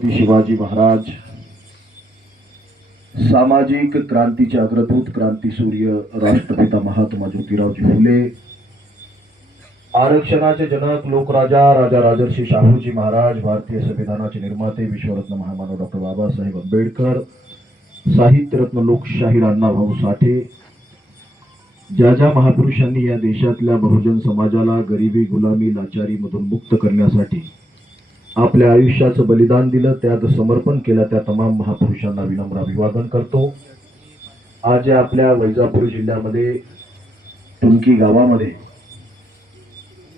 छत्रपती शिवाजी महाराज सामाजिक क्रांतीचे अग्रदूत, क्रांतीसूर्य, राष्ट्रपिता महात्मा ज्योतिरावजी फुले, आरक्षणाचे जनक, लोकराजा, राजा राजर्षी शाहूजी महाराज, भारतीय संविधानाचे निर्माते, विश्वरत्न महामानव डॉक्टर बाबासाहेब आंबेडकर, साहित्यरत्न लोकशाहीर अण्णाभाऊ साठे, ज्या ज्या महापुरुषांनी या देशातल्या बहुजन समाजाला गरिबी, गुलामी, लाचारीमधून मुक्त करण्यासाठी आपल्या आयुष्याचं बलिदान दिलं, त्यात समर्पण केलं, त्या तमाम महापुरुषांना विनम्र अभिवादन करतो। आज आपल्या वैजापूर जिल्ह्यामध्ये टुमकी गावामध्ये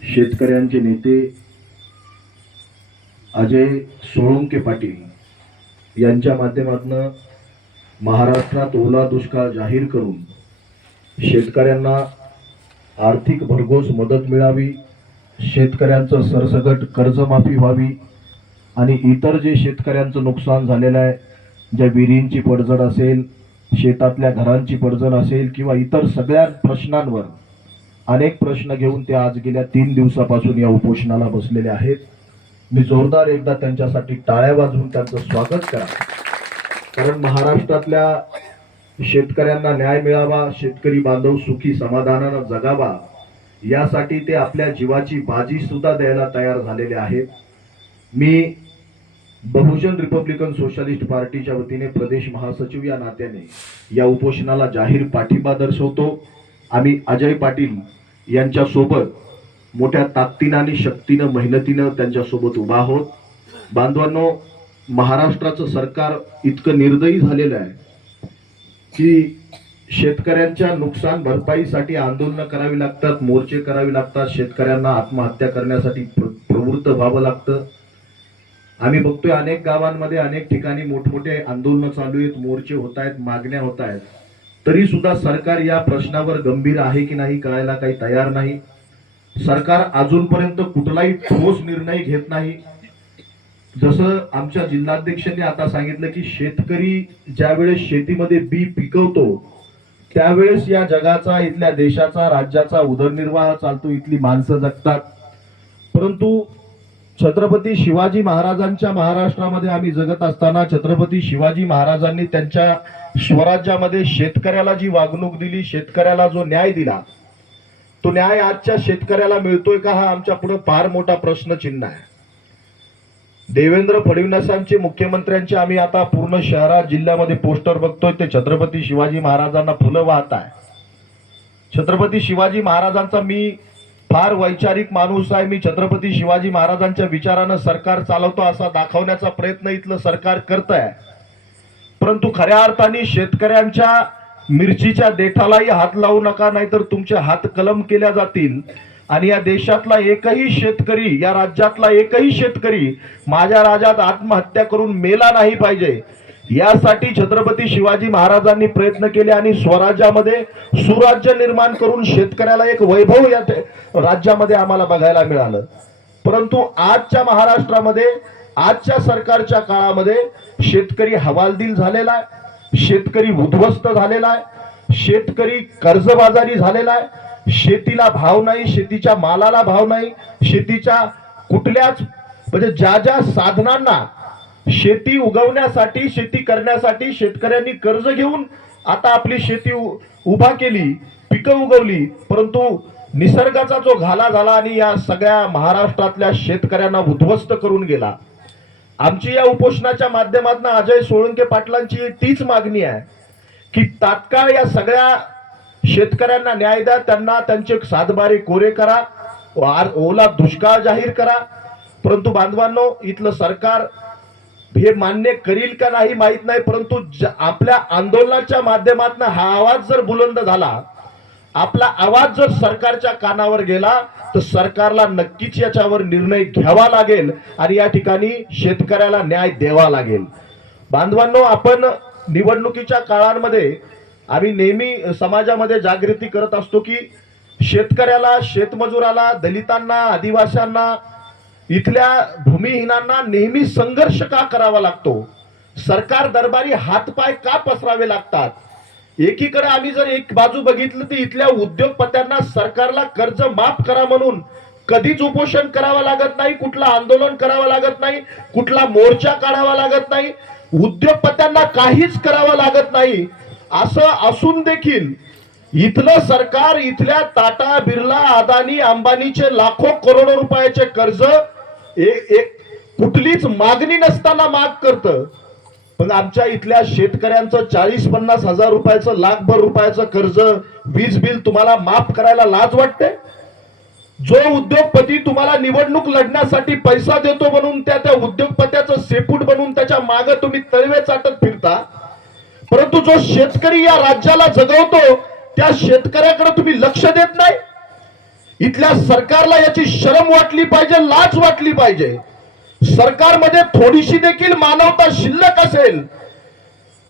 शेतकऱ्यांचे नेते अजय सोळंके पाटील यांच्या माध्यमातून महाराष्ट्रात ओला दुष्काळ जाहीर करून शेतकऱ्यांना आर्थिक भरघोस मदत मिळावी, शेतकऱ्यांचं सरसकट कर्जमाफी व्हावी आणि इतर जे शेतकऱ्यांचं नुकसान झालेलं आहे, ज्या विहिरींची पडझड असेल, शेतातल्या घरांची पडझड असेल किंवा इतर सगळ्या प्रश्नांवर अनेक प्रश्न घेऊन ते आज गेल्या 3 दिवसापासून या उपोषणाला बसलेले आहेत। मी जोरदार एकदा त्यांच्यासाठी टाळ्या वाजवून त्यांचं स्वागत करा, कारण महाराष्ट्रातल्या शेतकऱ्यांना न्याय मिळावा, शेतकरी बांधव सुखी समाधानानं जगावा यासाठी ते आपल्या जीवाची बाजी सुद्धा द्यायला तयार झालेले आहेत। मी बहुजन रिपब्लिकन सोशलिस्ट पार्टीच्या वतीने प्रदेश महासचिव या नात्याने या उपोषणाला जाहीर पाठिंबा दर्शवतो। आम्ही अजय पाटील यांच्या सोबत मोठ्या ताकदीने आणि शक्तीनं, मेहनतीनं त्यांच्या सोबत उभा आहोत। बांधवांनो, महाराष्ट्राचं सरकार इतकं निर्दयी झालेलं आहे की शेतकऱ्यांच्या नुकसान भरपाईसाठी आंदोलन करावी लागतात, मोर्चे करावे लागतात, शेतकऱ्यांना आत्महत्या करण्यासाठी प्रवृत्त व्हावं लागतं। आम्ही बघतोय अनेक गावांमध्ये अनेक ठिकाणी मोठमोठे आंदोलन चालू आहेत, मोर्चे होत आहेत, मागण्या होत आहेत, तरी सुद्धा सरकार या प्रश्नावर गंभीर आहे की नाही कळायला काही तयार नाही। सरकार अजूनपर्यंत कुठलाही ठोस निर्णय घेत नाही। जसं आमच्या जिल्हाध्यक्षांनी आता सांगितलं की शेतकरी ज्यावेळेस शेतीमध्ये बी पिकवतो त्यावेळेस या जगाचा, इथल्या देशाचा, राज्याचा उदरनिर्वाह चालतो, इथली माणसं जगतात। परंतु छत्रपती शिवाजी महाराजांच्या महाराष्ट्रामध्ये आम्ही जगत असताना छत्रपती शिवाजी महाराजांनी त्यांच्या स्वराज्यामध्ये शेतकऱ्याला जी वागणूक दिली, शेतकऱ्याला जो न्याय दिला, तो न्याय आजच्या शेतकऱ्याला मिळतोय का, हा आमच्या पुढे फार मोठा प्रश्नचिन्ह आहे। देवेंद्र फडणवीसांचे, मुख्यमंत्र्यांचे आम्ही आता पूर्ण शहरात, जिल्ह्यामध्ये पोस्टर बघतोय, ते छत्रपती शिवाजी महाराजांना फुलं वाहत आहे। छत्रपती शिवाजी महाराजांचा मी फार वैचारिक माणूस आहे, मी छत्रपती शिवाजी महाराजांच्या विचारानं सरकार चालवतो असा दाखवण्याचा प्रयत्न इथलं सरकार करत आहे। परंतु खऱ्या अर्थाने शेतकऱ्यांच्या मिरचीच्या देठालाही हात लावू नका, नाहीतर तुमचे हात कलम केल्या जातील आणि या देशातला एकही शेतकरी, या राज्यातला एकही शेतकरी माझ्या राज्यात आत्महत्या करून मेला नाही पाहिजे यासाठी छत्रपती शिवाजी महाराजांनी प्रयत्न केले आणि स्वराज्यामध्ये सुराज्य निर्माण करून शेतकऱ्याला एक वैभव या राज्यामध्ये आम्हाला बघायला मिळालं। परंतु आजच्या महाराष्ट्रामध्ये, आजच्या सरकारच्या काळामध्ये शेतकरी हवालदिल झालेला आहे, शेतकरी उद्ध्वस्त झालेला आहे, शेतकरी कर्जबाजारी झालेला आहे, शेतीला भाव नाही, शेतीच्या मालाला भाव नाही, शेतीच्या कुठल्याच म्हणजे ज्या ज्या साधनांना शेती उगवण्यासाठी, शेती करण्यासाठी शेतकऱ्यांनी कर्ज घेऊन आता आपली शेती उभा केली, पिकं उगवली, परंतु निसर्गाचा जो घाला झाला आणि या सगळ्या महाराष्ट्रातल्या शेतकऱ्यांना उद्ध्वस्त करून गेला। आमची या उपोषणाच्या माध्यमातून अजय सोळंके पाटलांची तीच मागणी आहे की तात्काळ या सगळ्या शेतकऱ्यांना न्याय द्या, त्यांना त्यांचे सातबारे कोरे करा, ओला दुष्काळ जाहीर करा। परंतु बांधवांनो, इथलं सरकार हे मान्य करील का नाही माहित नाही, परंतु आपल्या आंदोलनाच्या माध्यमातून हा आवाज जर बुलंद झाला, आपला आवाज जर सरकारच्या कानावर गेला, तर सरकारला नक्कीच याच्यावर निर्णय घ्यावा लागेल आणि या ठिकाणी शेतकऱ्याला न्याय द्यावा लागेल। बांधवांनो, आपण निवडणुकीच्या काळांमध्ये आम्ही नेहमी समाजामध्ये जागृती करत असतो की शेतकऱ्याला, शेतमजुराला, दलितांना, आदिवासींना, इथल्या भूमिहीनांना नेहमी संघर्ष का करावा लागतो, सरकार दरबारी हातपाय का पसरावे लागतात। एकीकडे आम्ही जर एक बाजू बघितली तर इथल्या उद्योगपत्यांना सरकारला कर्ज माफ करा म्हणून कधीच उपोषण करावं लागत नाही, कुठलं आंदोलन करावं लागत नाही, कुठला मोर्चा काढावा लागत नाही, उद्योगपत्यांना काहीच करावं लागत नाही. असं असून देखील इथलं सरकार इथल्या टाटा बिर्ला अदानी अंबानीचे लाखो करोडो रुपयाचे कर्ज एक कुठलीच मागणी नसताना माग करतं. पण आमच्या इथल्या शेतकऱ्यांचं 40-50 हजार रुपयाचं, लाखभर रुपयाचं कर्ज, वीज बिल तुम्हाला माफ करायला लाज वाटते? जो उद्योगपती तुम्हाला निवडणूक लढण्यासाठी पैसा देतो म्हणून त्या उद्योगपत्याचं शेपूट बनवून त्याच्या मागे तुम्ही तळवे चाटत फिरता, परंतु जो शेतकरी या राज्याला जगवतो त्या शेतकऱ्याकडे तुम्ही लक्ष देत नाही. इथल्या सरकारला याची शरम वाटली पाहिजे, लाज वाटली पाहिजे. सरकारमध्ये थोडीशी देखील मानवता शिल्लक असेल,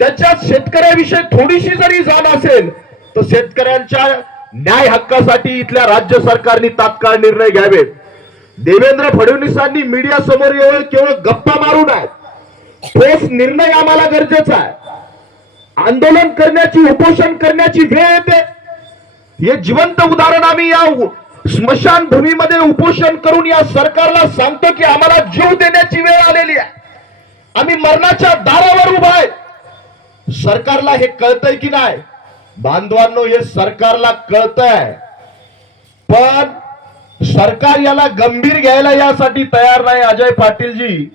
त्याच्यात शेतकऱ्याविषयी थोडीशी जरी जाण असेल, तर शेतकऱ्यांच्या न्याय हक्कासाठी इथल्या राज्य सरकारने तात्काळ निर्णय घ्यावेत. देवेंद्र फडणवीसांनी मीडिया समोर येऊन केवळ गप्पा मारू नये, ठोस निर्णय आम्हाला गरजेचा आहे. आंदोलन करण्याची, उपोषण करण्याची वेळ येते. हे जिवंत उदाहरण आम्ही या स्मशान भूमीमध्ये उपोषण करून या सरकारला सांगतो की आम्हाला जीव देण्याची वेळ आलेली आहे, आम्ही मरणाच्या दारावर उभा आहे. सरकारला हे कळतंय की नाही? बांधवांनो, हे सरकारला कळतंय, पण सरकार याला गंभीर घ्यायला यासाठी तयार नाही. अजय पाटीलजी,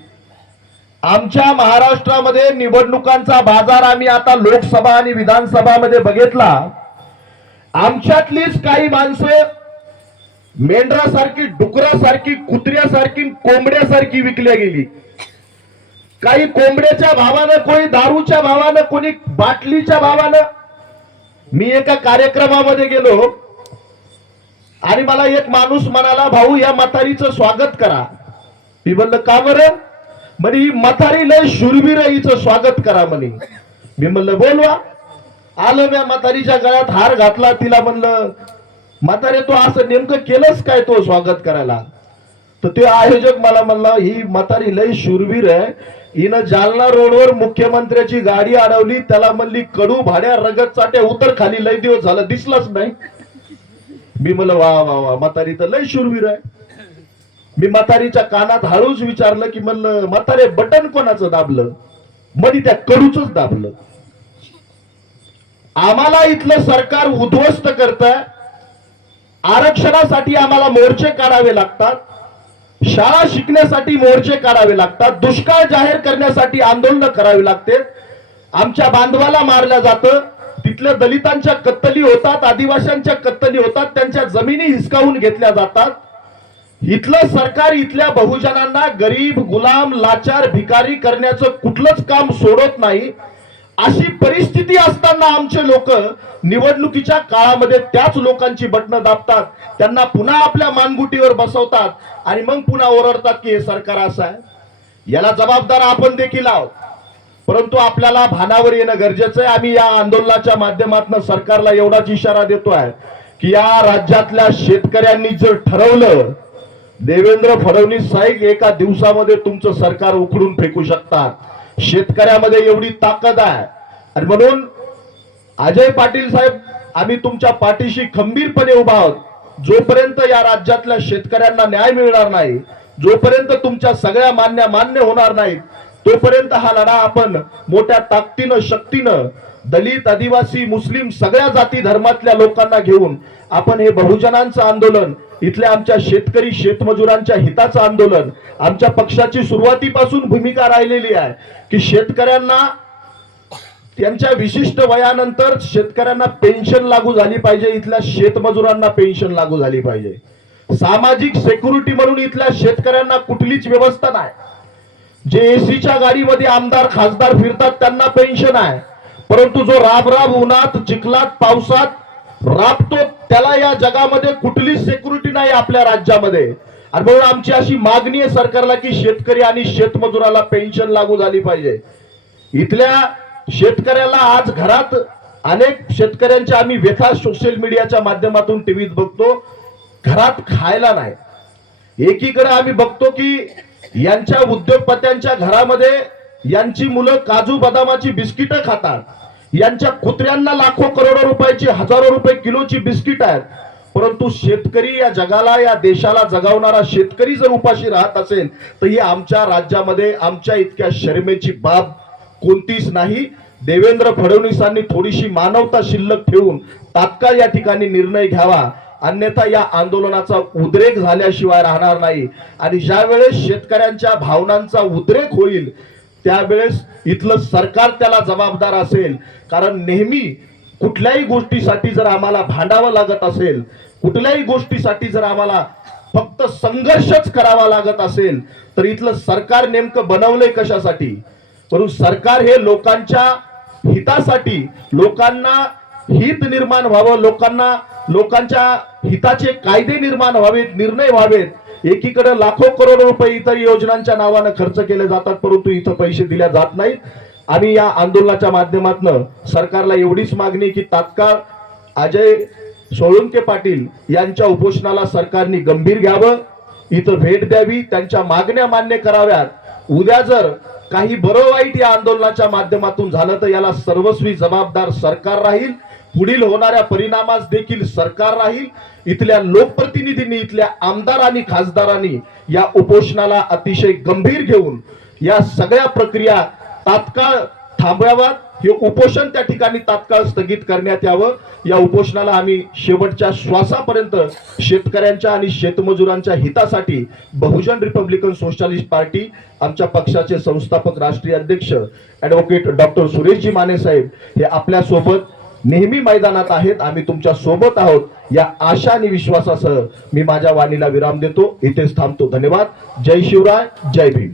आमच्या महाराष्ट्रामध्ये निवडणुकांचा बाजार आम्ही आता लोकसभा आणि विधानसभामध्ये बघितला. आमच्यातलीच काही माणसं मेंढरासारखी, डुकरासारखी, कुत्र्यासारखी, कोंबड्यासारखी विकल्या गेली. काही कोंबड्याच्या भावानं, कोणी दारूच्या भावानं, कोणी बाटलीच्या भावानं. मी एका कार्यक्रमामध्ये गेलो आणि मला एक माणूस म्हणाला, भाऊ या म्हातारीचं स्वागत करा. मी म्हणलं का बरं? म्हणे ही म्हातारी लय शूरवीर आहे, हिचं स्वागत करा म्हणे. मी म्हणलं बोलवा. आलो, मी म्हातारीच्या गळ्यात हार घातला. तिला म्हणलं, म्हातारे तो असं नेमकं केलंच काय तो स्वागत करायला? तर ते आयोजक मला म्हणला, ही म्हातारी लय शूरवीर आहे, हिनं जालना रोडवर मुख्यमंत्र्याची गाडी अडवली, त्याला म्हणली कडू भाड्या रगत चाट्या उतर खाली, लय दिवस झालं दिसलाच नाही. मी म्हणलं वा वा वा, म्हातारी तर लय शूरवीर आहे. मी म्हातारीच्या कानात हळूच विचारलं की म्हणलं, म्हातारे बटन कोणाचं दाबलं? मधी त्या कडूच दाबलं. आम्हाला इथलं सरकार उद्ध्वस्त करतंय. आरक्षणासाठी आम्हाला मोर्चे काढावे लागतात, शाळा शिकण्यासाठी मोर्चे काढावे लागतात, दुष्काळ जाहीर करण्यासाठी आंदोलन करावी लागते. आमच्या बांधवाला मारलं जातं, तिथल्या दलितांच्या कत्तली होतात, आदिवासींच्या कत्तली होतात, त्यांच्या जमिनी हिसकावून घेतल्या जातात. इथलं सरकार इथल्या बहुजनांना गरीब, गुलाम, लाचार, भिकारी करण्याचं कुठलंच काम सोडत नाही. अशी परिस्थिती असताना आमचे लोक निवडणुकीच्या काळामध्ये त्याच लोकांची बटणं दाबतात, त्यांना पुन्हा आपल्या मानगुटीवर बसवतात आणि मग पुन्हा ओरडतात की हे सरकार असं आहे. याला जबाबदार आपण देखील आहोत, परंतु आपल्याला भानावर येणं गरजेचं आहे. आम्ही या आंदोलनाच्या माध्यमातून सरकारला एवढाच इशारा देतोय की या राज्यातल्या शेतकऱ्यांनी जर ठरवलं, देवेंद्र फडणवीस साहेब एका दिवसामध्ये तुमचं सरकार उखडून फेकू शकतात. शेतकऱ्यामध्ये एवढी ताकद आहे. आणि म्हणून अजय पाटील साहेब, आम्ही तुमच्या पाठीशी खंबीरपणे उभा आहोत. जोपर्यंत या राज्यातल्या शेतकऱ्यांना न्याय मिळणार नाही, जोपर्यंत तुमच्या सगळ्या मान्य होणार नाहीत, तोपर्यंत हा लढा आपण मोठ्या ताकदीनं, शक्तीनं, दलित, आदिवासी, मुस्लिम सगळ्या जाती धर्मातल्या लोकांना घेऊन आपण हे बहुजनांचं आंदोलन, इथल्या आमच्या शेतकरी शेतमजुरांच्या हिताचं आंदोलन, आमच्या पक्षाची सुरुवातीपासून भूमिका राहिलेली आहे की शेतकऱ्यांना त्यांच्या विशिष्ट वयानंतर शेतकऱ्यांना पेन्शन लागू झाली पाहिजे, इथल्या शेतमजुरांना पेन्शन लागू झाली पाहिजे. सामाजिक सिक्युरिटी म्हणून इथल्या शेतकऱ्यांना कुठलीच व्यवस्था नाही. जे एसीच्या गाडीमध्ये आमदार खासदार फिरतात त्यांना पेन्शन आहे, परंतु जो राब उन्हात, चिखलात, पावसात राबतो त्याला या जगामध्ये कुठलीच सिक्युरिटी नाही आपल्या राज्यामध्ये. आणि म्हणून आमची अशी मागणी आहे सरकारला की शेतकरी आणि शेतमजुराला पेन्शन लागू झाली पाहिजे. इथल्या शेतकऱ्याला आज घरात अनेक शेतकऱ्यांच्या आम्ही व्यथा सोशल मीडियाच्या माध्यमातून टीव्हीत बघतो, घरात खायला नाही. एकीकडे आम्ही बघतो की यांच्या उद्योगपत्यांच्या घरामध्ये यांची मुलं काजू बदामाची बिस्किटं खातात, यांच्या कुत्र्यांना लाखो करोडो रुपयाची, हजारो रुपये किलोची बिस्किट आहेत, परंतु शेतकरी या जगाला या देशाला जगवणारा शेतकरी जर उपाशी राहत असेल तर ही आमच्या राज्यामध्ये आमच्या इतक्या शर्मेची बाब कोणतीच नाही. देवेंद्र फडणवीसांनी थोडीशी मानवता शिल्लक ठेवून तात्काळ या ठिकाणी निर्णय घ्यावा, अन्यथा या आंदोलनाचा उद्रेक झाल्याशिवाय राहणार नाही. आणि ज्या वेळेस शेतकऱ्यांच्या भावनांचा उद्रेक होईल त्यावेळेस इथलं सरकार त्याला जबाबदार असेल. कारण नेहमी कुठल्याही गोष्टीसाठी जर आम्हाला भांडावं लागत असेल, कुठल्याही गोष्टीसाठी जर आम्हाला फक्त संघर्षच करावा लागत असेल तर इथलं सरकार नेमकं बनवलंय कशासाठी? परंतु सरकार हे लोकांच्या हितासाठी, लोकांना हित निर्माण व्हावं, लोकांच्या हिताचे कायदे निर्माण व्हावेत, निर्णय व्हावेत. एकीकडे लाखो करोड रुपये इतर योजनांच्या नावानं खर्च केले जातात, परंतु इथं पैसे दिल्या जात नाहीत. आम्ही या आंदोलनाच्या माध्यमातून सरकारला एवढीच मागणी की तात्काळ अजय सोळुंके पाटील यांच्या उपोषणाला सरकारने गंभीर घ्यावं, इथं भेट द्यावी, त्यांच्या मागण्या मान्य कराव्यात. उद्या जर काही बरं वाईट या आंदोलनाच्या माध्यमातून झालं तर याला सर्वस्वी जबाबदार सरकार राहील. पुढील होणाऱ्या परिणामास देखील सरकार राहील. इथल्या लोकप्रतिनिधींनी, इथल्या आमदार आणि खासदारांनी या उपोषणाला अतिशय गंभीर घेऊन या सगळ्या प्रक्रिया तात्काळ थांबवाव्यात. हे उपोषण त्या ठिकाणी तात्काळ स्थगित करण्यात यावं. या उपोषणाला आम्ही शेवटच्या श्वासापर्यंत शेतकऱ्यांच्या आणि शेतमजुरांच्या हितासाठी बहुजन रिपब्लिकन सोशलिस्ट पार्टी, आमच्या पक्षाचे संस्थापक राष्ट्रीय अध्यक्ष ॲडव्होकेट डॉक्टर सुरेशजी माने साहेब हे आपल्या सोबत नेहमी मैदानात आहेत. आम्ही तुमच्या सोबत आहोत या आशा आणि विश्वासासह मी माझ्या वाणीला विराम देतो. इथेच थांबतो. धन्यवाद. जय शिवराय, जय भीम.